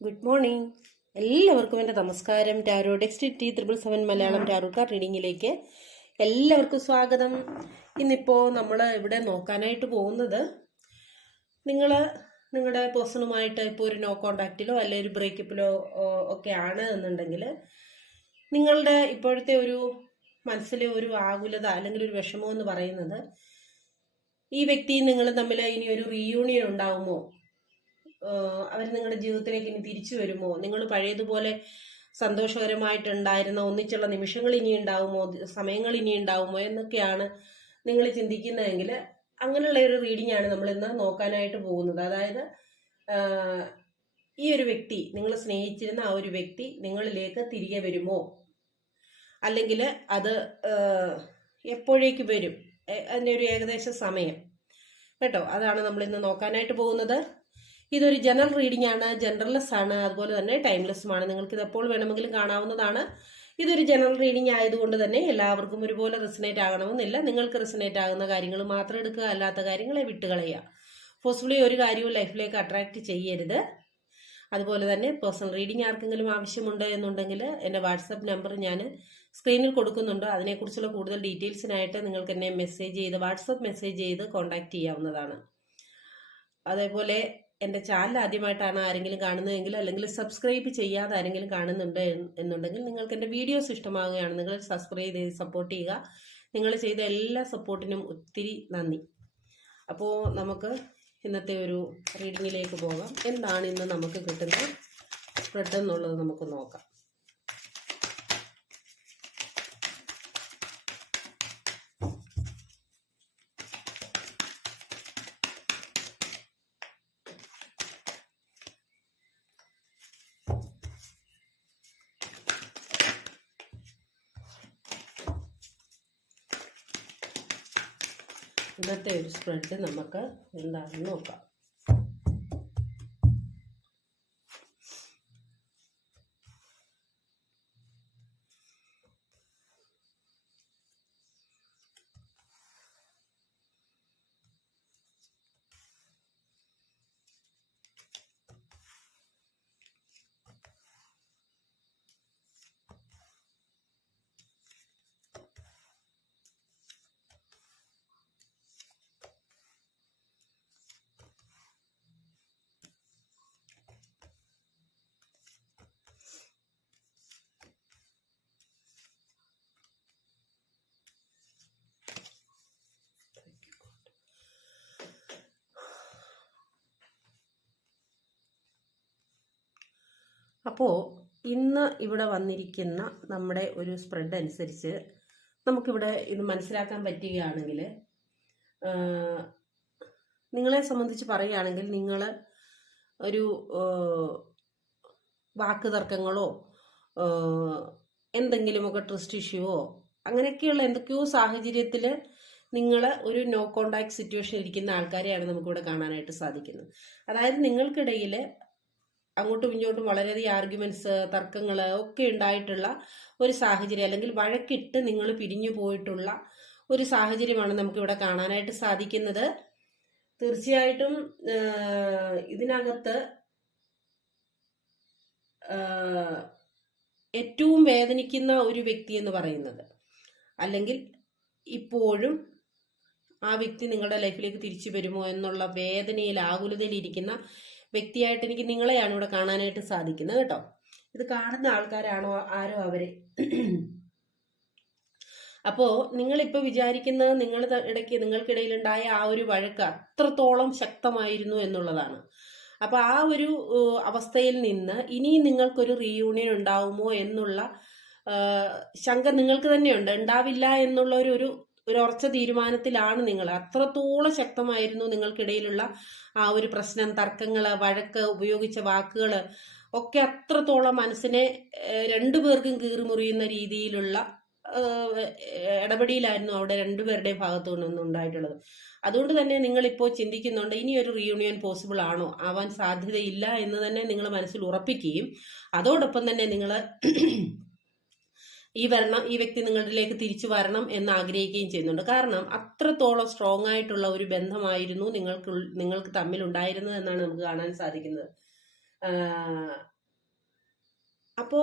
Good morning. എല്ലാവർക്കും എന്റെ നമസ്കാരം. Tarot text T triple seven Malayalam tarot card റീഡിങ്ങിലേക്ക് എല്ലാവർക്കും സ്വാഗതം. ഇന്നിപ്പോൾ നമ്മൾ ഇവിടെ നോക്കാനായിട്ട് പോകുന്നത് നിങ്ങൾ നിങ്ങളുടെ പേഴ്സണുമായിട്ട് ഇപ്പോൾ ഒരു നോ കോണ്ടാക്റ്റിലോ അല്ലെങ്കിൽ ഒരു ബ്രേക്കപ്പിലോ ഒക്കെ ആണ് എന്നുണ്ടെങ്കിൽ നിങ്ങളുടെ ഇപ്പോഴത്തെ ഒരു മനസ്സിലെ ഒരു ആകുലത അല്ലെങ്കിൽ ഒരു വിഷമം എന്ന് പറയുന്നത് ഈ വ്യക്തിയും നിങ്ങൾ തമ്മിൽ ഇനി ഒരു റീയൂണിയൻ ഉണ്ടാവുമോ? അവർ നിങ്ങളുടെ ജീവിതത്തിലേക്ക് ഇനി തിരിച്ചു വരുമോ? നിങ്ങൾ പഴയതുപോലെ സന്തോഷകരമായിട്ടുണ്ടായിരുന്ന ഒന്നിച്ചുള്ള നിമിഷങ്ങൾ ഇനി ഉണ്ടാവുമോ? സമയങ്ങൾ ഇനി ഉണ്ടാവുമോ? എന്നൊക്കെയാണ് നിങ്ങൾ ചിന്തിക്കുന്നതെങ്കിൽ അങ്ങനെയുള്ള ഒരു റീഡിംഗ് ആണ് നമ്മൾ ഇന്ന് നോക്കാനായിട്ട് പോകുന്നത്. അതായത് ഈ ഒരു വ്യക്തി നിങ്ങൾ സ്നേഹിച്ചിരുന്ന ആ ഒരു വ്യക്തി നിങ്ങളിലേക്ക് തിരികെ വരുമോ? അല്ലെങ്കിൽ അത് എപ്പോഴേക്ക് വരും? അതിന്റെ ഒരു ഏകദേശ സമയം. കേട്ടോ? അതാണ് നമ്മൾ ഇന്ന് നോക്കാനായിട്ട് പോകുന്നത്. ഇതൊരു ജനറൽ റീഡിംഗ് ആണ് ജനറൽലെസ് ആണ് അതുപോലെ തന്നെ ടൈംലെസ്സുമാണ്. നിങ്ങൾക്ക് ഇത് എപ്പോൾ വേണമെങ്കിലും കാണാവുന്നതാണ്. ഇതൊരു ജനറൽ റീഡിംഗ് ആയതുകൊണ്ട് തന്നെ എല്ലാവർക്കും ഒരുപോലെ റിസനേറ്റ് ആകണമെന്നില്ല. നിങ്ങൾക്ക് റിസനേറ്റ് ആകുന്ന കാര്യങ്ങൾ മാത്രം എടുക്കുക അല്ലാത്ത കാര്യങ്ങളെ വിട്ടുകളയുക. ഫോഴ്സ്ഫുള്ളി ഒരു കാര്യവും ലൈഫിലേക്ക് അട്രാക്റ്റ് ചെയ്യരുത്. അതുപോലെ തന്നെ പേഴ്സണൽ റീഡിംഗ് ആർക്കെങ്കിലും ആവശ്യമുണ്ട് എന്നുണ്ടെങ്കിൽ എന്റെ വാട്സപ്പ് നമ്പർ ഞാൻ സ്ക്രീനിൽ കൊടുക്കുന്നുണ്ട്. അതിനെക്കുറിച്ചുള്ള കൂടുതൽ ഡീറ്റെയിൽസിനായിട്ട് നിങ്ങൾക്ക് എന്നെ മെസ്സേജ് ചെയ്ത് വാട്സപ്പ് മെസ്സേജ് ചെയ്ത് കോൺടാക്റ്റ് ചെയ്യാവുന്നതാണ്. അതേപോലെ എന്റെ ചാനൽ ആദ്യമായിട്ടാണ് ആരെങ്കിലും കാണുന്നതെങ്കിൽ അല്ലെങ്കിൽ സബ്സ്ക്രൈബ് ചെയ്യാതെ ആരെങ്കിലും കാണുന്നുണ്ട് എന്നുണ്ടെങ്കിൽ നിങ്ങൾക്ക് എന്റെ വീഡിയോസ് ഇഷ്ടമാവുകയാണ്. നിങ്ങൾ സബ്സ്ക്രൈബ് ചെയ്ത് സപ്പോർട്ട് ചെയ്യുക. നിങ്ങൾ ചെയ്ത എല്ലാ സപ്പോർട്ടിനും ഒത്തിരി നന്ദി. അപ്പോൾ നമുക്ക് ഇന്നത്തെ ഒരു റീഡിങ്ങിലേക്ക് പോകാം. എന്താണ് ഇന്ന് നമുക്ക് കിട്ടുന്നത്? സ്പ്രെഡ് എന്നുള്ളത് നമുക്ക് നോക്കാം. ഇന്നത്തെ ഒരു സ്പ്രെഡ് നമുക്ക് എന്താണെന്ന് നോക്കാം. അപ്പോൾ ഇന്ന് ഇവിടെ വന്നിരിക്കുന്ന നമ്മുടെ ഒരു സ്പ്രെഡ് അനുസരിച്ച് നമുക്കിവിടെ ഇത് മനസ്സിലാക്കാൻ പറ്റുകയാണെങ്കിൽ നിങ്ങളെ സംബന്ധിച്ച് പറയുകയാണെങ്കിൽ നിങ്ങൾ ഒരു വാക്ക് തർക്കങ്ങളോ എന്തെങ്കിലുമൊക്കെ ട്രസ്റ്റ് ഇഷ്യൂവോ അങ്ങനെയൊക്കെയുള്ള എന്തൊക്കെയോ സാഹചര്യത്തിൽ നിങ്ങൾ ഒരു നോ കോണ്ടാക്ട് സിറ്റുവേഷൻ ഇരിക്കുന്ന ആൾക്കാരെയാണ് നമുക്കിവിടെ കാണാനായിട്ട് സാധിക്കുന്നത്. അതായത് നിങ്ങൾക്കിടയിൽ അങ്ങോട്ടും ഇങ്ങോട്ടും വളരെയധികം ആർഗ്യുമെന്റ്സ് തർക്കങ്ങൾ ഒക്കെ ഉണ്ടായിട്ടുള്ള ഒരു സാഹചര്യം അല്ലെങ്കിൽ വഴക്കിട്ട് നിങ്ങൾ പിരിഞ്ഞു പോയിട്ടുള്ള ഒരു സാഹചര്യമാണ് നമുക്കിവിടെ കാണാനായിട്ട് സാധിക്കുന്നത്. തീർച്ചയായിട്ടും ഇതിനകത്ത് ഏറ്റവും വേദനിക്കുന്ന ഒരു വ്യക്തി എന്ന് പറയുന്നത്. അല്ലെങ്കിൽ ഇപ്പോഴും ആ വ്യക്തി നിങ്ങളുടെ ലൈഫിലേക്ക് തിരിച്ചു വരുമോ എന്നുള്ള വേദനയിൽ ആകുലതയിൽ ഇരിക്കുന്ന വ്യക്തിയായിട്ട് എനിക്ക് നിങ്ങളെയാണ് ഇവിടെ കാണാനായിട്ട് സാധിക്കുന്നത് കേട്ടോ. ഇത് കാണുന്ന ആൾക്കാരാണോ ആരോ അവർ? അപ്പോ നിങ്ങളിപ്പോൾ വിചാരിക്കുന്നത് നിങ്ങൾ ഇടയ്ക്ക് നിങ്ങൾക്കിടയിലുണ്ടായ ആ ഒരു വഴക്ക് അത്രത്തോളം ശക്തമായിരുന്നു എന്നുള്ളതാണ്. അപ്പോൾ ആ ഒരു അവസ്ഥയിൽ നിന്ന് ഇനിയും നിങ്ങൾക്കൊരു റീയൂണിയൻ ഉണ്ടാവുമോ എന്നുള്ള ശങ്ക നിങ്ങൾക്ക് തന്നെയുണ്ട്. ഉണ്ടാവില്ല എന്നുള്ള ഒരു ഒരു ഉറച്ച തീരുമാനത്തിലാണ് നിങ്ങൾ അത്രത്തോളം ശക്തമായിരുന്നു നിങ്ങൾക്കിടയിലുള്ള ആ ഒരു പ്രശ്നം തർക്കങ്ങൾ വഴക്ക് ഉപയോഗിച്ച വാക്കുകൾ. ഒക്കെ അത്രത്തോളം മനസ്സിനെ രണ്ടു രണ്ടുപേർക്കും കീറിമുറിയുന്ന രീതിയിലുള്ള ഇടപെടിയിലായിരുന്നു അവിടെ രണ്ടുപേരുടെയും ഭാഗത്തു നിന്നും ഉണ്ടായിട്ടുള്ളത്. അതുകൊണ്ട് തന്നെ നിങ്ങൾ ഇപ്പോൾ ചിന്തിക്കുന്നുണ്ട് ഇനി ഒരു റീയൂണിയൻ പോസിബിൾ ആണോ? ആവാൻ സാധ്യതയില്ല എന്ന് തന്നെ നിങ്ങൾ മനസ്സിൽ ഉറപ്പിക്കുകയും അതോടൊപ്പം തന്നെ നിങ്ങൾ ഈ വരണം ഈ വ്യക്തി നിങ്ങളിലേക്ക് തിരിച്ചു വരണം എന്ന് ആഗ്രഹിക്കുകയും ചെയ്യുന്നുണ്ട്. കാരണം അത്രത്തോളം സ്ട്രോങ് ആയിട്ടുള്ള ഒരു ബന്ധമായിരുന്നു നിങ്ങൾക്ക് നിങ്ങൾക്ക് തമ്മിൽ ഉണ്ടായിരുന്നത് എന്നാണ് നമുക്ക് കാണാൻ സാധിക്കുന്നത്. അപ്പോ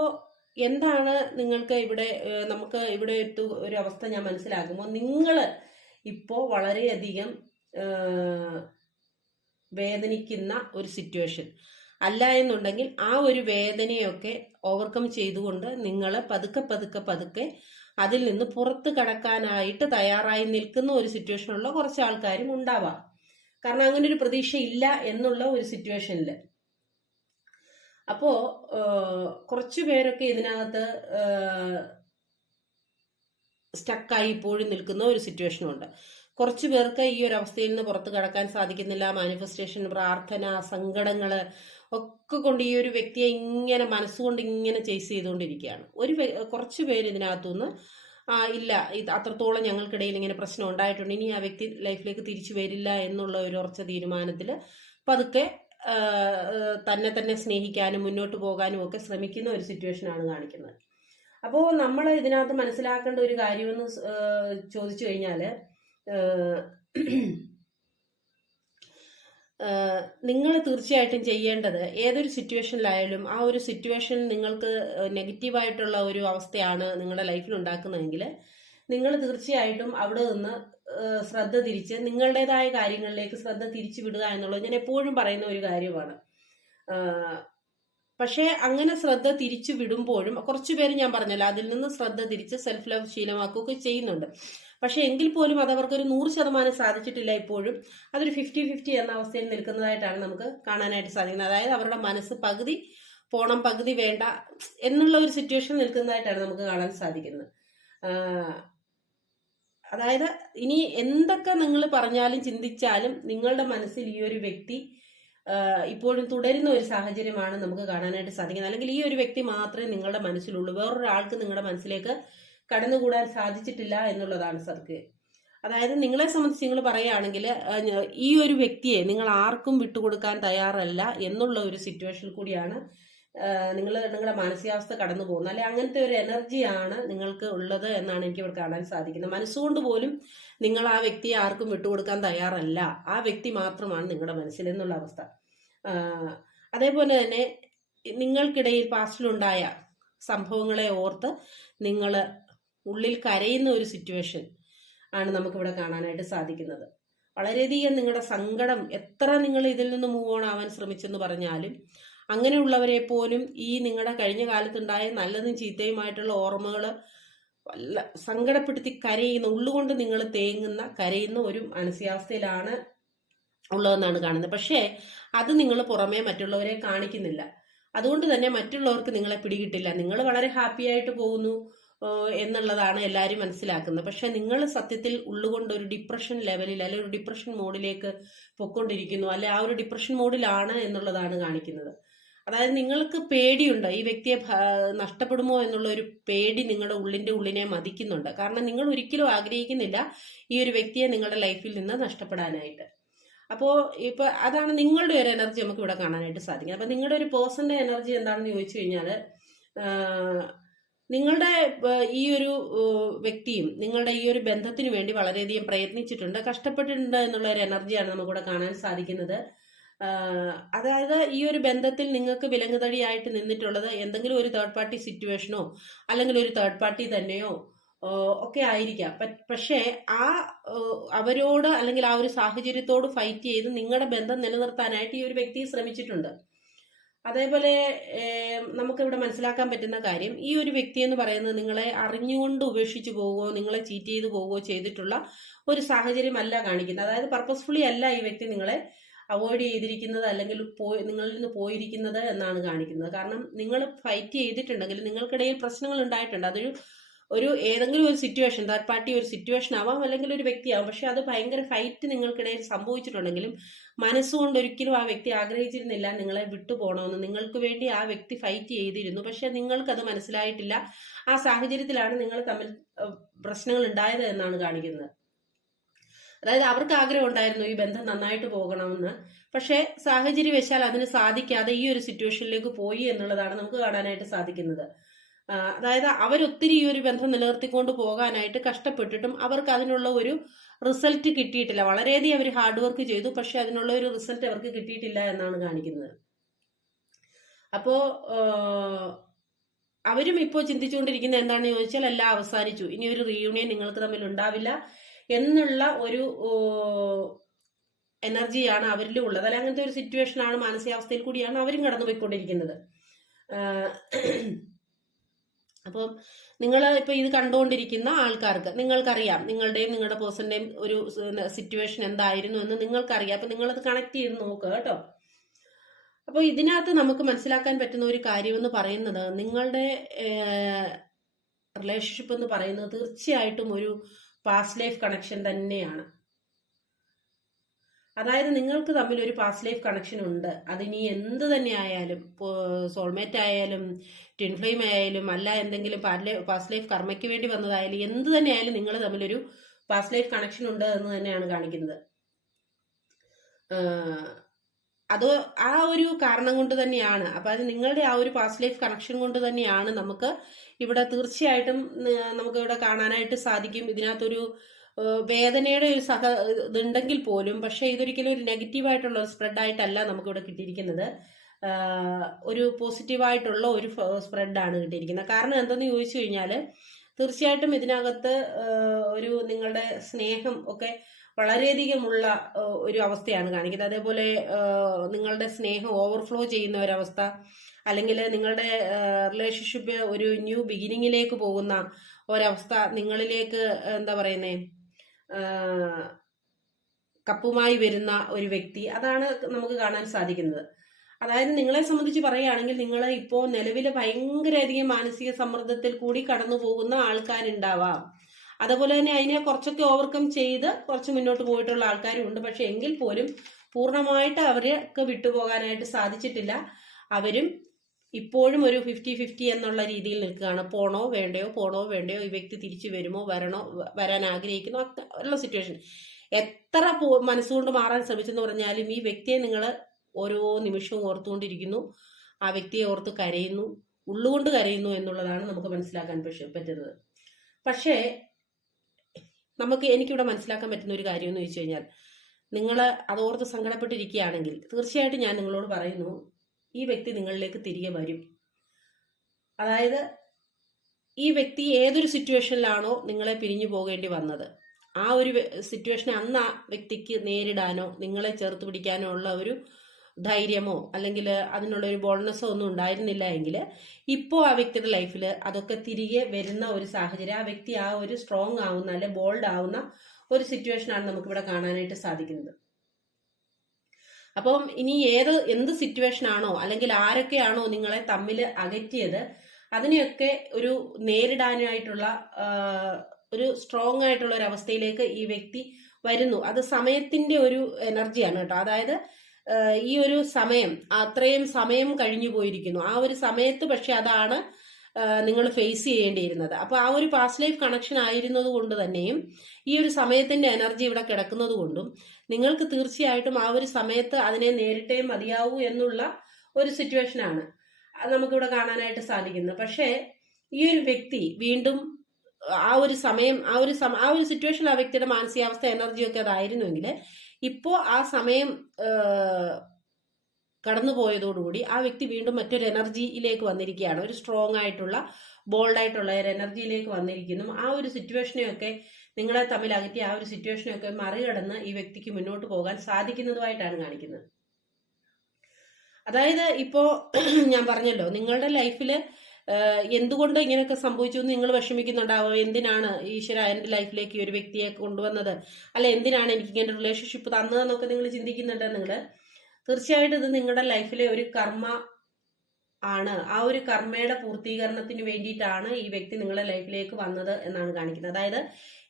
എന്താണ് നിങ്ങൾക്ക് ഇവിടെ നമുക്ക് ഇവിടെ ഒരു അവസ്ഥ ഞാൻ മനസ്സിലാക്കുമ്പോൾ നിങ്ങൾ ഇപ്പോൾ വളരെയധികം വേദനിക്കുന്ന ഒരു സിറ്റുവേഷൻ അല്ല എന്നുണ്ടെങ്കിൽ ആ ഒരു വേദനയൊക്കെ ഓവർകം ചെയ്തുകൊണ്ട് നിങ്ങൾ പതുക്കെ പതുക്കെ പതുക്കെ അതിൽ നിന്ന് പുറത്ത് കടക്കാനായിട്ട് തയ്യാറായി നിൽക്കുന്ന ഒരു സിറ്റുവേഷനുള്ള കുറച്ച് ആൾക്കാരും ഉണ്ടാവാം. കാരണം അങ്ങനെ ഒരു പ്രതീക്ഷ ഇല്ല എന്നുള്ള ഒരു സിറ്റുവേഷനിൽ അപ്പോ കുറച്ചു പേരൊക്കെ ഇതിനകത്ത് സ്റ്റക്കായി ഇപ്പോഴും നിൽക്കുന്ന ഒരു സിറ്റുവേഷനുണ്ട് കുറച്ചു പേർക്ക് ഈ ഒരു അവസ്ഥയിൽ നിന്ന് പുറത്ത് കടക്കാൻ സാധിക്കുന്നില്ല. മാനിഫെസ്റ്റേഷൻ പ്രാർത്ഥന സങ്കടങ്ങൾ ഒക്കെ കൊണ്ട് ഈ ഒരു വ്യക്തിയെ ഇങ്ങനെ മനസ്സുകൊണ്ട് ഇങ്ങനെ ചേസ് ചെയ്തുകൊണ്ടിരിക്കുകയാണ്. ഒരു കുറച്ച് പേര് ഇതിനകത്തുനിന്ന് ഇല്ല ഇത് അത്രത്തോളം ഞങ്ങൾക്കിടയിൽ ഇങ്ങനെ പ്രശ്നം ഉണ്ടായിട്ടുണ്ട്. ഇനി ആ വ്യക്തി ലൈഫിലേക്ക് തിരിച്ചു വരില്ല എന്നുള്ള ഒരു ഉറച്ച തീരുമാനത്തിൽ പതുക്കെ തന്നെ തന്നെ സ്നേഹിക്കാനും മുന്നോട്ട് പോകാനും ഒക്കെ ശ്രമിക്കുന്ന ഒരു സിറ്റുവേഷനാണ് കാണിക്കുന്നത്. അപ്പോൾ നമ്മൾ ഇതിനകത്ത് മനസ്സിലാക്കേണ്ട ഒരു കാര്യമെന്ന് ചോദിച്ചു കഴിഞ്ഞാൽ നിങ്ങൾ തീർച്ചയായിട്ടും ചെയ്യേണ്ടത് ഏതൊരു സിറ്റുവേഷനിലായാലും ആ ഒരു സിറ്റുവേഷൻ നിങ്ങൾക്ക് നെഗറ്റീവായിട്ടുള്ള ഒരു അവസ്ഥയാണ് നിങ്ങളുടെ ലൈഫിൽ ഉണ്ടാക്കുന്നതെങ്കിൽ നിങ്ങൾ തീർച്ചയായിട്ടും അവിടെ നിന്ന് ശ്രദ്ധ തിരിച്ച് നിങ്ങളുടേതായ കാര്യങ്ങളിലേക്ക് ശ്രദ്ധ തിരിച്ചു വിടുക എന്നുള്ളത് ഞാൻ എപ്പോഴും പറയുന്ന ഒരു കാര്യമാണ്. പക്ഷേ അങ്ങനെ ശ്രദ്ധ തിരിച്ചു വിടുമ്പോഴും കുറച്ചു പേര് ഞാൻ പറഞ്ഞല്ലോ അതിൽ നിന്ന് ശ്രദ്ധ തിരിച്ച് സെൽഫ് ലവ് ശീലമാക്കുകയൊക്കെ ചെയ്യുന്നുണ്ട്. പക്ഷെ എങ്കിൽ പോലും അത് അവർക്കൊരു നൂറ് ശതമാനം സാധിച്ചിട്ടില്ല ഇപ്പോഴും. അതൊരു ഫിഫ്റ്റി ഫിഫ്റ്റി എന്ന അവസ്ഥയിൽ നിൽക്കുന്നതായിട്ടാണ് നമുക്ക് കാണാനായിട്ട് സാധിക്കുന്നത്. അതായത് അവരുടെ മനസ്സ് പകുതി പോണം പകുതി വേണ്ട എന്നുള്ള ഒരു സിറ്റുവേഷൻ നിൽക്കുന്നതായിട്ടാണ് നമുക്ക് കാണാൻ സാധിക്കുന്നത്. അതായത് ഇനി എന്തൊക്കെ നിങ്ങൾ പറഞ്ഞാലും ചിന്തിച്ചാലും നിങ്ങളുടെ മനസ്സിൽ ഈ ഒരു വ്യക്തി ഇപ്പോഴും തുടരുന്ന ഒരു സാഹചര്യമാണ് നമുക്ക് കാണാനായിട്ട് സാധിക്കുന്നത്. അല്ലെങ്കിൽ ഈ ഒരു വ്യക്തി മാത്രമേ നിങ്ങളുടെ മനസ്സിലുള്ളൂ. വേറൊരാൾക്ക് നിങ്ങളുടെ മനസ്സിലേക്ക് കടന്നുകൂടാൻ സാധിച്ചിട്ടില്ല എന്നുള്ളതാണ് സത്യം അതായത് നിങ്ങളെ സംബന്ധിച്ച് നിങ്ങൾ പറയുകയാണെങ്കിൽ ഈ ഒരു വ്യക്തിയെ നിങ്ങൾ ആർക്കും വിട്ടുകൊടുക്കാൻ തയ്യാറല്ല എന്നുള്ള ഒരു സിറ്റുവേഷൻ കൂടിയാണ് നിങ്ങൾ നിങ്ങളുടെ മാനസികാവസ്ഥ കടന്നു പോകുന്നത് അല്ലെ അങ്ങനത്തെ ഒരു എനർജിയാണ് നിങ്ങൾക്ക് ഉള്ളത് എന്നാണ് എനിക്ക് ഇവിടെ കാണാൻ സാധിക്കുന്നത്. മനസ്സുകൊണ്ട് പോലും നിങ്ങൾ ആ വ്യക്തിയെ ആർക്കും വിട്ടുകൊടുക്കാൻ തയ്യാറല്ല. ആ വ്യക്തി മാത്രമാണ് നിങ്ങളുടെ മനസ്സിൽ എന്നുള്ള അവസ്ഥ. അതേപോലെ തന്നെ നിങ്ങൾക്കിടയിൽ പാസ്റ്റിലുണ്ടായ സംഭവങ്ങളെ ഓർത്ത് നിങ്ങൾ ഉള്ളിൽ കരയുന്ന ഒരു സിറ്റുവേഷൻ ആണ് നമുക്കിവിടെ കാണാനായിട്ട് സാധിക്കുന്നത്. വളരെയധികം നിങ്ങളുടെ സങ്കടം എത്ര നിങ്ങൾ ഇതിൽ നിന്ന് മൂവ് ഓൺ ആവാൻ ശ്രമിച്ചെന്ന് പറഞ്ഞാലും അങ്ങനെയുള്ളവരെ പോലും ഈ നിങ്ങളുടെ കഴിഞ്ഞ കാലത്തുണ്ടായ നല്ലതും ചീത്തയുമായിട്ടുള്ള ഓർമ്മകൾ വല്ല സങ്കടപ്പെടുത്തി കരയുന്ന ഉള്ളുകൊണ്ട് നിങ്ങൾ തേങ്ങുന്ന കരയുന്ന ഒരു മാനസികാവസ്ഥയിലാണ് ഉള്ളതെന്നാണ് കാണുന്നത്. പക്ഷേ അത് നിങ്ങൾ പുറമേ മറ്റുള്ളവരെ കാണിക്കുന്നില്ല. അതുകൊണ്ട് തന്നെ മറ്റുള്ളവർക്ക് നിങ്ങളെ പിടികിട്ടില്ല. നിങ്ങൾ വളരെ ഹാപ്പി ആയിട്ട് പോകുന്നു. എന്നുള്ളതാണ് എല്ലാവരും മനസ്സിലാക്കുന്നത്. പക്ഷെ നിങ്ങൾ സത്യത്തിൽ ഉള്ളുകൊണ്ട് ഒരു ഡിപ്രഷൻ ലെവലിൽ അല്ലെങ്കിൽ ഒരു ഡിപ്രഷൻ മോഡിലേക്ക് പൊയ്ക്കൊണ്ടിരിക്കുന്നു അല്ലെ ആ ഒരു ഡിപ്രഷൻ മോഡിലാണ് എന്നുള്ളതാണ് കാണിക്കുന്നത്. അതായത് നിങ്ങൾക്ക് പേടിയുണ്ട്? ഈ വ്യക്തിയെ നഷ്ടപ്പെടുമോ എന്നുള്ള ഒരു പേടി നിങ്ങളുടെ ഉള്ളിന്റെ ഉള്ളിനെ മതിക്കുന്നുണ്ട്. കാരണം നിങ്ങൾ ഒരിക്കലും ആഗ്രഹിക്കുന്നില്ല ഈ ഒരു വ്യക്തിയെ നിങ്ങളുടെ ലൈഫിൽ നിന്ന് നഷ്ടപ്പെടാനായിട്ട്. അപ്പോൾ ഇപ്പൊ അതാണ് നിങ്ങളുടെ ഒരു എനർജി നമുക്ക് ഇവിടെ കാണാനായിട്ട് സാധിക്കുന്നത്. അപ്പോൾ നിങ്ങളുടെ ഒരു പേഴ്സന്റെ എനർജി എന്താണെന്ന് ചോദിച്ചു കഴിഞ്ഞാൽ നിങ്ങളുടെ ഈ ഒരു വ്യക്തിയും നിങ്ങളുടെ ഈ ഒരു ബന്ധത്തിന് വേണ്ടി വളരെയധികം പ്രയത്നിച്ചിട്ടുണ്ട്. കഷ്ടപ്പെട്ടിട്ടുണ്ട് എന്നുള്ള ഒരു എനർജിയാണ് നമുക്കിവിടെ കാണാൻ സാധിക്കുന്നത്. അതായത് ഈ ഒരു ബന്ധത്തിൽ നിങ്ങൾക്ക് വിലങ്ങുതടിയായിട്ട് നിന്നിട്ടുള്ളത് എന്തെങ്കിലും ഒരു തേർഡ് പാർട്ടി സിറ്റുവേഷനോ അല്ലെങ്കിൽ ഒരു തേർഡ് പാർട്ടി തന്നെയോ ഒക്കെ ആയിരിക്കാം. പക്ഷേ ആ അവരോട് അല്ലെങ്കിൽ ആ ഒരു സാഹചര്യത്തോട് ഫൈറ്റ് ചെയ്ത് നിങ്ങളുടെ ബന്ധം നിലനിർത്താനായിട്ട് ഈ ഒരു വ്യക്തി ശ്രമിച്ചിട്ടുണ്ട്. അതേപോലെ നമുക്കിവിടെ മനസ്സിലാക്കാൻ പറ്റുന്ന കാര്യം ഈ ഒരു വ്യക്തി എന്ന് പറയുന്നത് നിങ്ങളെ അറിഞ്ഞുകൊണ്ട് ഉപേക്ഷിച്ചു പോവുകയോ നിങ്ങളെ ചീറ്റ് ചെയ്തു പോവുകയോ ചെയ്തിട്ടുള്ള ഒരു സാഹചര്യമല്ല കാണിക്കുന്നത്. അതായത് പർപ്പസ്ഫുള്ളി അല്ല ഈ വ്യക്തി നിങ്ങളെ അവോയ്ഡ് ചെയ്തിരിക്കുന്നത് അല്ലെങ്കിൽ പോയി നിങ്ങളിൽ നിന്ന് പോയിരിക്കുന്നത് എന്നാണ് കാണിക്കുന്നത്. കാരണം നിങ്ങൾ ഫൈറ്റ് ചെയ്തിട്ടുണ്ടെങ്കിൽ നിങ്ങൾക്കിടയിൽ പ്രശ്നങ്ങൾ ഉണ്ടായിട്ടുണ്ട്. അതൊരു ഒരു ഏതെങ്കിലും ഒരു സിറ്റുവേഷൻ തേർഡ് പാർട്ടി ഒരു സിറ്റുവേഷൻ ആവാം അല്ലെങ്കിൽ ഒരു വ്യക്തിയാവാം. പക്ഷെ അത് ഭയങ്കര ഫൈറ്റ് നിങ്ങൾക്കിടയിൽ സംഭവിച്ചിട്ടുണ്ടെങ്കിലും മനസ്സുകൊണ്ട് ഒരിക്കലും ആ വ്യക്തി ആഗ്രഹിച്ചിരുന്നില്ല നിങ്ങളെ വിട്ടുപോകണമെന്ന്. നിങ്ങൾക്ക് വേണ്ടി ആ വ്യക്തി ഫൈറ്റ് ചെയ്തിരുന്നു. പക്ഷെ നിങ്ങൾക്കത് മനസ്സിലായിട്ടില്ല. ആ സാഹചര്യത്തിലാണ് നിങ്ങൾ തമ്മിൽ പ്രശ്നങ്ങൾ ഉണ്ടായത് എന്നാണ് കാണിക്കുന്നത്. അതായത് അവർക്ക് ആഗ്രഹം ഉണ്ടായിരുന്നു ഈ ബന്ധം നന്നായിട്ട് പോകണമെന്ന്. പക്ഷേ വെച്ചാൽ അതിന് സാധിക്കാതെ ഈ ഒരു സിറ്റുവേഷനിലേക്ക് പോയി എന്നുള്ളതാണ് നമുക്ക് കാണാനായിട്ട് സാധിക്കുന്നത്. അതായത് അവരൊത്തിരി ഈ ഒരു ബന്ധം നിലനിർത്തിക്കൊണ്ട് പോകാനായിട്ട് കഷ്ടപ്പെട്ടിട്ടും അവർക്ക് അതിനുള്ള ഒരു റിസൾട്ട് കിട്ടിയിട്ടില്ല. വളരെയധികം അവർ ഹാർഡ് വർക്ക് ചെയ്തു. പക്ഷെ അതിനുള്ള ഒരു റിസൾട്ട് അവർക്ക് കിട്ടിയിട്ടില്ല എന്നാണ് കാണിക്കുന്നത്. അപ്പോ അവരും ഇപ്പോൾ ചിന്തിച്ചുകൊണ്ടിരിക്കുന്നത് എന്താണെന്ന് ചോദിച്ചാൽ എല്ലാം അവസാനിച്ചു. ഇനി ഒരു റീയൂണിയൻ നിങ്ങൾക്ക് തമ്മിൽ ഉണ്ടാവില്ല എന്നുള്ള ഒരു എനർജിയാണ് അവരിലും ഉള്ളത്. അല്ല അങ്ങനത്തെ ഒരു സിറ്റുവേഷനാണ് മാനസികാവസ്ഥയിൽ കൂടിയാണ് അവരും കടന്നു പോയിക്കൊണ്ടിരിക്കുന്നത് അപ്പം നിങ്ങൾ ഇപ്പൊ ഇത് കണ്ടുകൊണ്ടിരിക്കുന്ന ആൾക്കാർക്ക് നിങ്ങൾക്കറിയാം നിങ്ങളുടെയും നിങ്ങളുടെ പേഴ്സന്റെയും ഒരു സിറ്റുവേഷൻ എന്തായിരുന്നു എന്ന് നിങ്ങൾക്കറിയാം. അപ്പൊ നിങ്ങളത് കണക്ട് ചെയ്ത് നോക്കുക കേട്ടോ. അപ്പോൾ ഇതിനകത്ത് നമുക്ക് മനസ്സിലാക്കാൻ പറ്റുന്ന ഒരു കാര്യം എന്ന് പറയുന്നത് നിങ്ങളുടെ റിലേഷൻഷിപ്പ് എന്ന് പറയുന്നത് തീർച്ചയായിട്ടും ഒരു പാസ്റ്റ് ലൈഫ് കണക്ഷൻ തന്നെയാണ്. അതായത് നിങ്ങൾക്ക് തമ്മിൽ ഒരു പാസ്റ്റ് ലൈഫ് കണക്ഷൻ ഉണ്ട്. അതിനി എന്ത് തന്നെ ആയാലും സോൾമേറ്റ് ആയാലും ട്വിൻ ഫ്ലെയിം ആയാലും അല്ല എന്തെങ്കിലും പാസ്റ്റ് ലൈഫ് കർമ്മയ്ക്ക് വേണ്ടി വന്നതായാലും എന്ത് തന്നെ ആയാലും നിങ്ങൾ തമ്മിലൊരു പാസ്റ്റ് ലൈഫ് കണക്ഷൻ ഉണ്ട് എന്ന് തന്നെയാണ് കാണിക്കുന്നത്. അത് ആ ഒരു കാരണം കൊണ്ട് തന്നെയാണ്. അപ്പൊ അത് നിങ്ങളുടെ ആ ഒരു പാസ്റ്റ് ലൈഫ് കണക്ഷൻ കൊണ്ട് തന്നെയാണ് നമുക്ക് ഇവിടെ തീർച്ചയായിട്ടും നമുക്ക് ഇവിടെ കാണാനായിട്ട് സാധിക്കും. ഇതിനകത്തൊരു വേദനയുടെ ഒരു സഹ ഇതുണ്ടെങ്കിൽ പോലും പക്ഷേ ഇതൊരിക്കലും ഒരു നെഗറ്റീവായിട്ടുള്ള ഒരു സ്പ്രെഡായിട്ടല്ല നമുക്കിവിടെ കിട്ടിയിരിക്കുന്നത്. ഒരു പോസിറ്റീവായിട്ടുള്ള ഒരു സ്പ്രെഡാണ് കിട്ടിയിരിക്കുന്നത്. കാരണം എന്തെന്ന് ചോദിച്ചു കഴിഞ്ഞാൽ തീർച്ചയായിട്ടും ഇതിനകത്ത് ഒരു നിങ്ങളുടെ സ്നേഹം ഒക്കെ വളരെയധികമുള്ള ഒരു അവസ്ഥയാണ് കാണിക്കുന്നത്. അതേപോലെ നിങ്ങളുടെ സ്നേഹം ഓവർഫ്ലോ ചെയ്യുന്ന ഒരവസ്ഥ അല്ലെങ്കിൽ നിങ്ങളുടെ റിലേഷൻഷിപ്പ് ഒരു ന്യൂ ബിഗിനിങ്ങിലേക്ക് പോകുന്ന ഒരവസ്ഥ നിങ്ങളിലേക്ക് എന്താ പറയുന്നേ കപ്പുമായി വരുന്ന ഒരു വ്യക്തി. അതാണ് നമുക്ക് കാണാൻ സാധിക്കുന്നത്. അതായത് നിങ്ങളെ സംബന്ധിച്ച് പറയുകയാണെങ്കിൽ നിങ്ങൾ ഇപ്പോൾ നിലവിൽ ഭയങ്കരധികം മാനസിക സമ്മർദ്ദത്തിൽ കൂടി കടന്നു പോകുന്ന ആൾക്കാരുണ്ടാവാം. അതുപോലെ തന്നെ അതിനെ കുറച്ചൊക്കെ ഓവർകം ചെയ്ത് കുറച്ച് മുന്നോട്ട് പോയിട്ടുള്ള ആൾക്കാരും ഉണ്ട്. പക്ഷെ എങ്കിൽ പോലും പൂർണമായിട്ട് അവർക്ക് വിട്ടുപോകാനായിട്ട് സാധിച്ചിട്ടില്ല. അവരും ഇപ്പോഴും ഒരു ഫിഫ്റ്റി ഫിഫ്റ്റി എന്നുള്ള രീതിയിൽ നിൽക്കുകയാണ്. പോണോ വേണ്ടയോ പോണോ വേണ്ടയോ ഈ വ്യക്തി തിരിച്ചു വരുമോ വരണോ വരാൻ ആഗ്രഹിക്കുന്നോ ഉള്ള സിറ്റുവേഷൻ എത്ര പോ- മനസ്സുകൊണ്ട് മാറാൻ ശ്രമിച്ചെന്ന് പറഞ്ഞാലും ഈ വ്യക്തിയെ നിങ്ങൾ ഓരോ നിമിഷവും ഓർത്തുകൊണ്ടിരിക്കുന്നു. ആ വ്യക്തിയെ ഓർത്ത് കരയുന്നു ഉള്ളുകൊണ്ട് കരയുന്നു എന്നുള്ളതാണ് നമുക്ക് മനസ്സിലാക്കാൻ പക്ഷേ പറ്റുന്നത്. പക്ഷേ നമുക്ക് എനിക്കിവിടെ മനസ്സിലാക്കാൻ പറ്റുന്ന ഒരു കാര്യം എന്ന് വെച്ച് കഴിഞ്ഞാൽ നിങ്ങൾ അതോർത്ത് സങ്കടപ്പെട്ടിരിക്കുകയാണെങ്കിൽ തീർച്ചയായിട്ടും ഞാൻ നിങ്ങളോട് പറയുന്നു ഈ വ്യക്തി നിങ്ങളിലേക്ക് തിരികെ വരും. അതായത് ഈ വ്യക്തി ഏതൊരു സിറ്റുവേഷനിലാണോ നിങ്ങളെ പിരിഞ്ഞു പോകേണ്ടി വന്നത്. ആ ഒരു സിറ്റുവേഷനെ അന്ന് ആ വ്യക്തിക്ക് നേരിടാനോ നിങ്ങളെ ചേർത്ത് പിടിക്കാനോ ഉള്ള ഒരു ധൈര്യമോ അല്ലെങ്കിൽ അതിനുള്ള ഒരു ബോൾനെസ്സോ ഒന്നും ഉണ്ടായിരുന്നില്ല എങ്കിൽ ഇപ്പോൾ ആ വ്യക്തിയുടെ ലൈഫിൽ അതൊക്കെ തിരികെ വരുന്ന ഒരു സാഹചര്യം ആ വ്യക്തി ആ ഒരു സ്ട്രോങ് ആവുന്ന അല്ലെ ബോൾഡ് ആവുന്ന ഒരു സിറ്റുവേഷനാണ് നമുക്കിവിടെ കാണാനായിട്ട് സാധിക്കുന്നത്. അപ്പം ഇനി ഏത് എന്ത് സിറ്റുവേഷൻ ആണോ അല്ലെങ്കിൽ ആരൊക്കെയാണോ നിങ്ങളെ തമ്മിൽ അകറ്റിയത് അതിനെയൊക്കെ ഒരു നേരിടാനായിട്ടുള്ള ഒരു സ്ട്രോങ് ആയിട്ടുള്ള ഒരു അവസ്ഥയിലേക്ക് ഈ വ്യക്തി വരുന്നു. അത് സമയത്തിന്റെ ഒരു എനർജിയാണ് കേട്ടോ. അതായത് ഈ ഒരു സമയം അത്രയും സമയം കഴിഞ്ഞു പോയിരിക്കുന്നു ആ ഒരു സമയത്ത് പക്ഷെ അതാണ് നിങ്ങൾ ഫേസ് ചെയ്യേണ്ടിയിരുന്നത്. അപ്പോൾ ആ ഒരു പാസ്റ്റ് ലൈഫ് കണക്ഷൻ ആയിരുന്നത് കൊണ്ട് തന്നെയും ഈ ഒരു സമയത്തിന്റെ എനർജി ഇവിടെ കിടക്കുന്നത് കൊണ്ടും നിങ്ങൾക്ക് തീർച്ചയായിട്ടും ആ ഒരു സമയത്ത് അതിനെ നേരിട്ടേ മതിയാവൂ എന്നുള്ള ഒരു സിറ്റുവേഷനാണ് നമുക്കിവിടെ കാണാനായിട്ട് സാധിക്കുന്നത്. പക്ഷേ ഈ ഒരു വ്യക്തി വീണ്ടും ആ ഒരു സമയം ആ ഒരു ആ ഒരു സിറ്റുവേഷൻ ആ വ്യക്തിയുടെ മാനസികാവസ്ഥ എനർജിയൊക്കെ അതായിരുന്നുവെങ്കിൽ ഇപ്പോൾ ആ സമയം കടന്നുപോയതോടുകൂടി ആ വ്യക്തി വീണ്ടും മറ്റൊരു എനർജിയിലേക്ക് വന്നിരിക്കുകയാണ്. ഒരു സ്ട്രോങ് ആയിട്ടുള്ള ബോൾഡ് ആയിട്ടുള്ള ഒരു എനർജിയിലേക്ക് വന്നിരിക്കുന്നു. ആ ഒരു സിറ്റുവേഷനെയൊക്കെ നിങ്ങളെ തമ്മിൽ അകറ്റി ആ ഒരു സിറ്റുവേഷനെയൊക്കെ മറികടന്ന് ഈ വ്യക്തിക്ക് മുന്നോട്ട് പോകാൻ സാധിക്കുന്നതുമായിട്ടാണ് കാണിക്കുന്നത്. അതായത് ഇപ്പോ ഞാൻ പറഞ്ഞല്ലോ നിങ്ങളുടെ ലൈഫിൽ എന്തുകൊണ്ട് ഇങ്ങനെയൊക്കെ സംഭവിച്ചു എന്ന് നിങ്ങൾ വിഷമിക്കുന്നുണ്ടാവും? എന്തിനാണ് ഈശ്വര എന്റെ ലൈഫിലേക്ക് ഈ ഒരു വ്യക്തിയെ കൊണ്ടുവന്നത്? അല്ല എന്തിനാണ് എനിക്ക് ഇങ്ങനെ റിലേഷൻഷിപ്പ് തന്നതെന്നൊക്കെ നിങ്ങൾ ചിന്തിക്കുന്നുണ്ട് നിങ്ങൾ തീർച്ചയായിട്ടും ഇത് നിങ്ങളുടെ ലൈഫിലെ ഒരു കർമ്മ ആണ്. ആ ഒരു കർമ്മയുടെ പൂർത്തീകരണത്തിന് വേണ്ടിയിട്ടാണ് ഈ വ്യക്തി നിങ്ങളുടെ ലൈഫിലേക്ക് വന്നത് എന്നാണ് കാണിക്കുന്നത്. അതായത്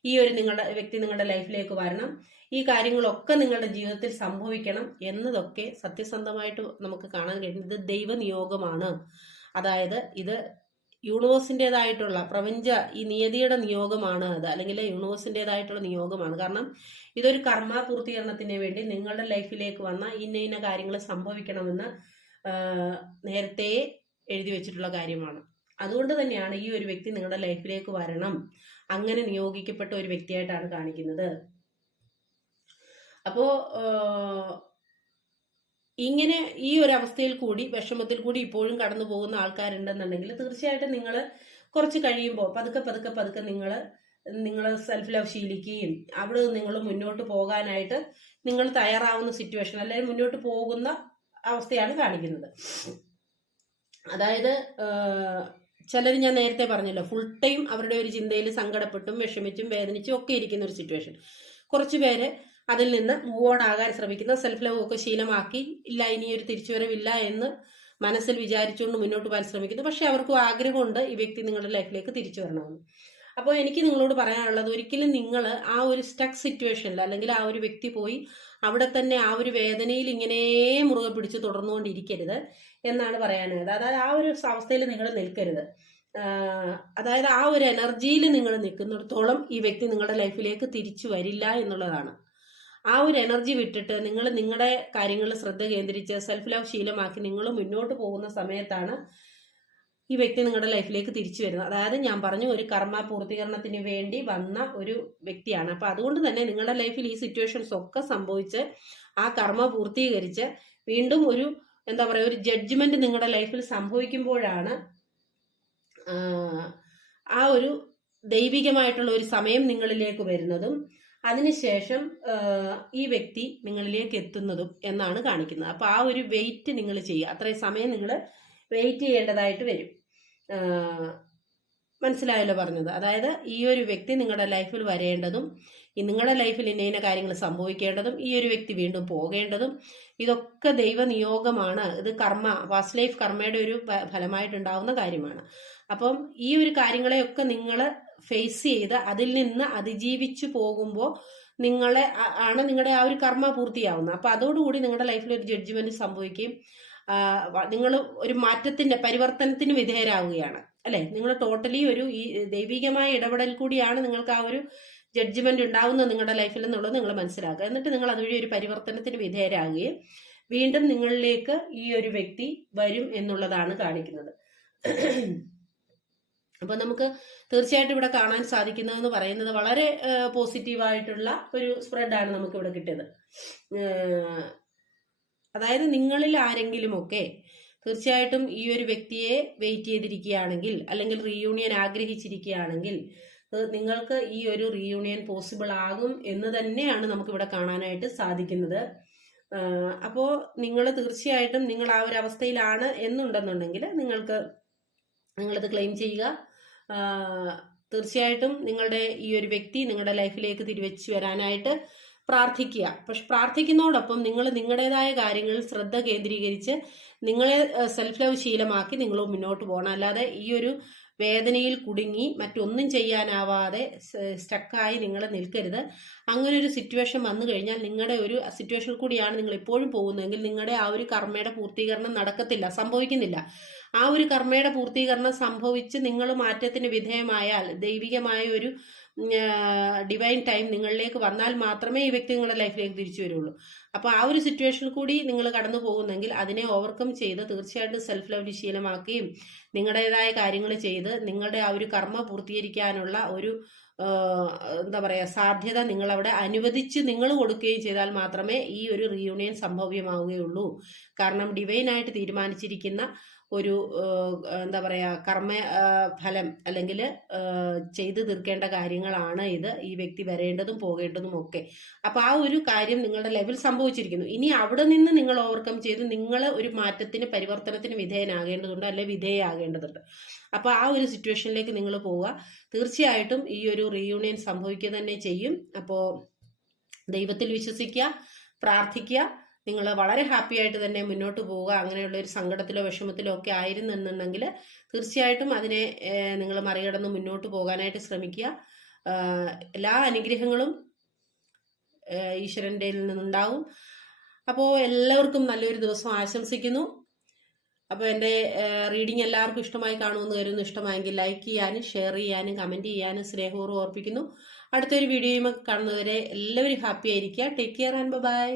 ഈ ഒരു നിങ്ങളുടെ വ്യക്തി നിങ്ങളുടെ ലൈഫിലേക്ക് വരണം. ഈ കാര്യങ്ങളൊക്കെ നിങ്ങളുടെ ജീവിതത്തിൽ സംഭവിക്കണം എന്നതൊക്കെ സത്യസന്ധമായിട്ട് നമുക്ക് കാണാൻ കഴിയുന്നത് ഇത് ദൈവനിയോഗമാണ്. അതായത് ഇത് യൂണിവേഴ്സിന്റെതായിട്ടുള്ള പ്രപഞ്ച ഈ നിയതിയുടെ നിയോഗമാണ് അത്. അല്ലെങ്കിൽ യൂണിവേഴ്സിന്റെതായിട്ടുള്ള നിയോഗമാണ്. കാരണം ഇതൊരു കർമ്മ പൂർത്തീകരണത്തിന് വേണ്ടി നിങ്ങളുടെ ലൈഫിലേക്ക് വന്ന ഇന്ന ഇന്ന കാര്യങ്ങൾ സംഭവിക്കണമെന്ന് നേരത്തെ എഴുതി വെച്ചിട്ടുള്ള കാര്യമാണ്. അതുകൊണ്ട് തന്നെയാണ് ഈ ഒരു വ്യക്തി നിങ്ങളുടെ ലൈഫിലേക്ക് വരണം. അങ്ങനെ നിയോഗിക്കപ്പെട്ട ഒരു വ്യക്തിയായിട്ടാണ് കാണിക്കുന്നത്. അപ്പോ ആ, ഇങ്ങനെ ഈ ഒരു അവസ്ഥയിൽ കൂടി വിഷമത്തിൽ കൂടി ഇപ്പോഴും കടന്നു പോകുന്ന ആൾക്കാരുണ്ടെന്നുണ്ടെങ്കിൽ തീർച്ചയായിട്ടും നിങ്ങൾ കുറച്ച് കഴിയുമ്പോൾ പതുക്കെ പതുക്കെ പതുക്കെ നിങ്ങൾ നിങ്ങൾ സെൽഫ് ലവ് ശീലിക്കുകയും അവിടെ നിങ്ങൾ മുന്നോട്ട് പോകാനായിട്ട് നിങ്ങൾ തയ്യാറാവുന്ന സിറ്റുവേഷൻ അല്ലെങ്കിൽ മുന്നോട്ട് പോകുന്ന അവസ്ഥയാണ് കാണിക്കുന്നത്. അതായത് ചിലർ ഞാൻ നേരത്തെ പറഞ്ഞല്ലോ ഫുൾ ടൈം അവരുടെ ഒരു ചിന്തയിൽ സങ്കടപ്പെട്ടും വിഷമിച്ചും വേദനിച്ചും ഒക്കെ ഇരിക്കുന്ന ഒരു സിറ്റുവേഷൻ കുറച്ച് പേര് അതിൽ നിന്ന് മൂവ് ഓൺ ആകാൻ ശ്രമിക്കുന്ന. സെൽഫ് ലവ് ഒക്കെ ശീലമാക്കി ഇല്ല ഇനി ഒരു തിരിച്ചുവരവില്ല എന്ന് മനസ്സിൽ വിചാരിച്ചുകൊണ്ട് മുന്നോട്ട് പോകാൻ ശ്രമിക്കുന്നു. പക്ഷെ അവർക്കും ആഗ്രഹമുണ്ട് ഈ വ്യക്തി നിങ്ങളുടെ ലൈഫിലേക്ക് തിരിച്ചു വരണമെന്ന് അപ്പോൾ എനിക്ക് നിങ്ങളോട് പറയാനുള്ളത് ഒരിക്കലും നിങ്ങൾ ആ ഒരു സ്റ്റക്ക് സിറ്റുവേഷനിൽ അല്ലെങ്കിൽ ആ ഒരു വ്യക്തി പോയി അവിടെ തന്നെ ആ ഒരു വേദനയിൽ ഇങ്ങനെ മുറുകെ പിടിച്ച് തുടർന്നുകൊണ്ടിരിക്കരുത് എന്നാണ് പറയാനുള്ളത്. അതായത് ആ ഒരു അവസ്ഥയിൽ നിങ്ങൾ നിൽക്കരുത്. അതായത് ആ ഒരു എനർജിയിൽ നിങ്ങൾ നിൽക്കുന്നിടത്തോളം ഈ വ്യക്തി നിങ്ങളുടെ ലൈഫിലേക്ക് തിരിച്ചു വരില്ല എന്നുള്ളതാണ്. ആ ഒരു എനർജി വിട്ടിട്ട് നിങ്ങൾ നിങ്ങളുടെ കാര്യങ്ങളിൽ ശ്രദ്ധ കേന്ദ്രിച്ച് സെൽഫ് ലവ് ശീലമാക്കി നിങ്ങൾ മുന്നോട്ട് പോകുന്ന സമയത്താണ് ഈ വ്യക്തി നിങ്ങളുടെ ലൈഫിലേക്ക് തിരിച്ചു വരുന്നത്. അതായത് ഞാൻ പറഞ്ഞു ഒരു കർമ്മ പൂർത്തീകരണത്തിന് വേണ്ടി വന്ന ഒരു വ്യക്തിയാണ്. അപ്പൊ അതുകൊണ്ട് തന്നെ നിങ്ങളുടെ ലൈഫിൽ ഈ സിറ്റുവേഷൻസ് ഒക്കെ സംഭവിച്ച് ആ കർമ്മ പൂർത്തീകരിച്ച് വീണ്ടും ഒരു എന്താ പറയുക ഒരു ജഡ്ജ്മെന്റ് നിങ്ങളുടെ ലൈഫിൽ സംഭവിക്കുമ്പോഴാണ് ആ ഒരു ദൈവികമായിട്ടുള്ള ഒരു സമയം നിങ്ങളിലേക്ക് വരുന്നതും അതിനുശേഷം ഈ വ്യക്തി നിങ്ങളിലേക്ക് എത്തുന്നതും എന്നാണ് കാണിക്കുന്നത്. അപ്പോൾ ആ ഒരു വെയിറ്റ് നിങ്ങൾ ചെയ്യുക. അത്രയും സമയം നിങ്ങൾ വെയിറ്റ് ചെയ്യേണ്ടതായിട്ട് വരും. മനസ്സിലായല്ലോ പറഞ്ഞത്. അതായത് ഈ ഒരു വ്യക്തി നിങ്ങളുടെ ലൈഫിൽ വരേണ്ടതും നിങ്ങളുടെ ലൈഫിൽ ഇന്ന ഇന്ന കാര്യങ്ങൾ സംഭവിക്കേണ്ടതും ഈ ഒരു വ്യക്തി വീണ്ടും പോകേണ്ടതും ഇതൊക്കെ ദൈവനിയോഗമാണ് ഇത് കർമ്മ വാസ്റ്റ് ലൈഫ് കർമ്മയുടെ ഒരു ഫലമായിട്ടുണ്ടാവുന്ന കാര്യമാണ്. അപ്പം ഈ ഒരു കാര്യങ്ങളെയൊക്കെ നിങ്ങൾ ഫേസ് ചെയ്ത് അതിൽ നിന്ന് അതിജീവിച്ചു പോകുമ്പോൾ നിങ്ങളെ ആണ് നിങ്ങളുടെ ആ ഒരു കർമ്മ പൂർത്തിയാവുന്നത്. അപ്പൊ അതോടുകൂടി നിങ്ങളുടെ ലൈഫിൽ ഒരു ജഡ്ജ്മെന്റ് സംഭവിക്കുകയും നിങ്ങൾ ഒരു മാറ്റത്തിന്റെ പരിവർത്തനത്തിന് വിധേയരാകുകയാണ് അല്ലെ? നിങ്ങൾ ടോട്ടലി ഒരു ഈ ദൈവികമായ ഇടപെടൽ കൂടിയാണ് നിങ്ങൾക്ക് ആ ഒരു ജഡ്ജ്മെന്റ് ഉണ്ടാവുന്നത് നിങ്ങളുടെ ലൈഫിൽ എന്നുള്ളത് നിങ്ങൾ മനസ്സിലാക്കുക. എന്നിട്ട് നിങ്ങൾ അതുവഴി ഒരു പരിവർത്തനത്തിന് വിധേയരാകുകയും വീണ്ടും നിങ്ങളിലേക്ക് ഈ ഒരു വ്യക്തി വരും എന്നുള്ളതാണ് കാണിക്കുന്നത്. അപ്പൊ നമുക്ക് തീർച്ചയായിട്ടും ഇവിടെ കാണാൻ സാധിക്കുന്നതെന്ന് പറയുന്നത് വളരെ പോസിറ്റീവായിട്ടുള്ള ഒരു സ്പ്രെഡാണ് നമുക്ക് ഇവിടെ കിട്ടിയത് അതായത് നിങ്ങളിൽ ആരെങ്കിലുമൊക്കെ തീർച്ചയായിട്ടും ഈ ഒരു വ്യക്തിയെ വെയിറ്റ് ചെയ്തിരിക്കുകയാണെങ്കിൽ അല്ലെങ്കിൽ റീയൂണിയൻ ആഗ്രഹിച്ചിരിക്കുകയാണെങ്കിൽ നിങ്ങൾക്ക് ഈ ഒരു റീയൂണിയൻ പോസിബിൾ ആകും എന്ന് തന്നെയാണ് നമുക്കിവിടെ കാണാനായിട്ട് സാധിക്കുന്നത്. അപ്പോൾ നിങ്ങൾ തീർച്ചയായിട്ടും നിങ്ങൾ ആ ഒരു അവസ്ഥയിലാണ് എന്നുണ്ടെന്നുണ്ടെങ്കിൽ നിങ്ങൾക്ക് നിങ്ങളത് ക്ലെയിം ചെയ്യുക. തീർച്ചയായിട്ടും നിങ്ങളുടെ ഈ ഒരു വ്യക്തി നിങ്ങളുടെ ലൈഫിലേക്ക് തിരിവെച്ച് വരാനായിട്ട് പ്രാർത്ഥിക്കുക. പക്ഷെ പ്രാർത്ഥിക്കുന്നതോടൊപ്പം നിങ്ങൾ നിങ്ങളുടേതായ കാര്യങ്ങളിൽ ശ്രദ്ധ കേന്ദ്രീകരിച്ച് നിങ്ങളെ സെൽഫ് ലവ് ശീലമാക്കി നിങ്ങൾ മുന്നോട്ട് പോകണം. അല്ലാതെ ഈ ഒരു വേദനയിൽ കുടുങ്ങി മറ്റൊന്നും ചെയ്യാനാവാതെ സ്റ്റക്കായി നിങ്ങൾ നിൽക്കരുത്. അങ്ങനെ ഒരു സിറ്റുവേഷൻ വന്നു കഴിഞ്ഞാൽ നിങ്ങളുടെ ഒരു സിറ്റുവേഷനിൽ കൂടിയാണ് നിങ്ങൾ ഇപ്പോഴും പോകുന്നതെങ്കിൽ നിങ്ങളുടെ ആ ഒരു കർമ്മയുടെ പൂർത്തീകരണം നടക്കത്തില്ല സംഭവിക്കുന്നില്ല. ആ ഒരു കർമ്മയുടെ പൂർത്തീകരണം സംഭവിച്ച് നിങ്ങൾ മാറ്റത്തിന് വിധേയമായാൽ ദൈവികമായ ഒരു ഡിവൈൻ ടൈം നിങ്ങളിലേക്ക് വന്നാൽ മാത്രമേ ഈ വ്യക്തി നിങ്ങളുടെ ലൈഫിലേക്ക് തിരിച്ചു വരുള്ളൂ. അപ്പോൾ ആ ഒരു സിറ്റുവേഷനിൽ കൂടി നിങ്ങൾ കടന്നു പോകുന്നെങ്കിൽ അതിനെ ഓവർകം ചെയ്ത് തീർച്ചയായിട്ടും സെൽഫ് ലവ് ശീലമാക്കുകയും നിങ്ങളുടേതായ കാര്യങ്ങൾ ചെയ്ത് നിങ്ങളുടെ ആ ഒരു കർമ്മ പൂർത്തീകരിക്കാനുള്ള ഒരു എന്താ പറയുക സാധ്യത നിങ്ങളവിടെ അനുവദിച്ച് നിങ്ങൾ കൊടുക്കുകയും ചെയ്താൽ മാത്രമേ ഈ ഒരു റീയൂണിയൻ സംഭവ്യമാവുകയുള്ളൂ. കാരണം ഡിവൈനായിട്ട് തീരുമാനിച്ചിരിക്കുന്ന ഒരു എന്താ പറയുക കർമ്മ ഫലം അല്ലെങ്കിൽ ചെയ്തു തീർക്കേണ്ട കാര്യങ്ങളാണ് ഇത്. ഈ വ്യക്തി വരേണ്ടതും പോകേണ്ടതും ഒക്കെ. അപ്പൊ ആ ഒരു കാര്യം നിങ്ങളുടെ ലെവൽ സംഭവിച്ചിരിക്കുന്നു. ഇനി അവിടെ നിന്ന് നിങ്ങൾ ഓവർകം ചെയ്ത് നിങ്ങൾ ഒരു മാറ്റത്തിന് പരിവർത്തനത്തിന് വിധേയനാകേണ്ടതുണ്ട് അല്ലെ വിധേയമാകേണ്ടതുണ്ട് അപ്പൊ ആ ഒരു സിറ്റുവേഷനിലേക്ക് നിങ്ങൾ പോവുക. തീർച്ചയായിട്ടും ഈ ഒരു റീയൂണിയൻ സംഭവിക്കുക തന്നെ ചെയ്യും. അപ്പോൾ ദൈവത്തിൽ വിശ്വസിക്കുക പ്രാർത്ഥിക്കുക. നിങ്ങൾ വളരെ ഹാപ്പി ആയിട്ട് തന്നെ മുന്നോട്ട് പോവുക. അങ്ങനെയുള്ള ഒരു സങ്കടത്തിലോ വിഷമത്തിലോ ഒക്കെ ആയിരുന്നെന്നുണ്ടെങ്കിൽ തീർച്ചയായിട്ടും അതിനെ നിങ്ങൾ മറികടന്ന് മുന്നോട്ട് പോകാനായിട്ട് ശ്രമിക്കുക. എല്ലാ അനുഗ്രഹങ്ങളും ഈശ്വരന്റെ നിന്നുണ്ടാവും. അപ്പോൾ എല്ലാവർക്കും നല്ലൊരു ദിവസം ആശംസിക്കുന്നു. അപ്പോൾ എന്റെ റീഡിംഗ് എല്ലാവർക്കും ഇഷ്ടമായി കാണുമെന്ന് കരുതുന്നു. ഇഷ്ടമായെങ്കിൽ ലൈക്ക് ചെയ്യാനും ഷെയർ ചെയ്യാനും കമന്റ് ചെയ്യാനും സ്നേഹപൂർവം ഓർപ്പിക്കുന്നു. അടുത്തൊരു വീഡിയോയും കാണുന്നവരെ എല്ലാവരും ഹാപ്പി ആയിരിക്കുക. Take care and by